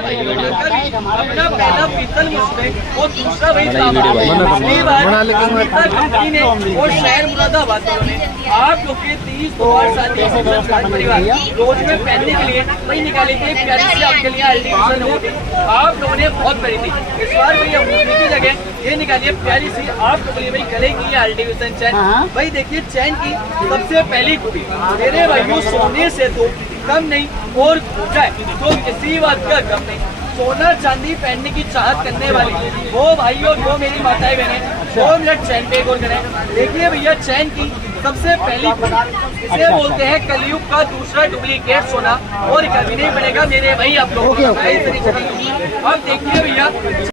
अपना पहला पीतल मुझमें और दूसरा वही पिछली बार कंपनी ने और शहर मुरादाबाद ने आप लोग के 30 परिवार रोज में पहनने के लिए वही निकाली थी। प्यारी से आपके लिए अल्टीमेशन होगी, आप लोगों ने बहुत करी थी। इस बार भैया मूर्ति की जगह ये निकालिए प्यारी सी आप लोगों के लिए भाई गले की अल्टीमेशन चैन। भाई देखिए चैन की सबसे पहली खूबी मेरे भाइयों सोने से तो कम नहीं और जाए तो किसी बात का कम नहीं। सोना चांदी पहनने की चाहत करने वाली वो भाई और वो मेरी माताएं बहनें 2 मिनट चैन पे गौर करें। देखिए भैया चैन की सबसे पहली इसे बोलते हैं कलयुग का दूसरा डुप्लीकेट सोना और कभी नहीं बनेगा मेरे भाई आप लोगों को। अब देखिए भैया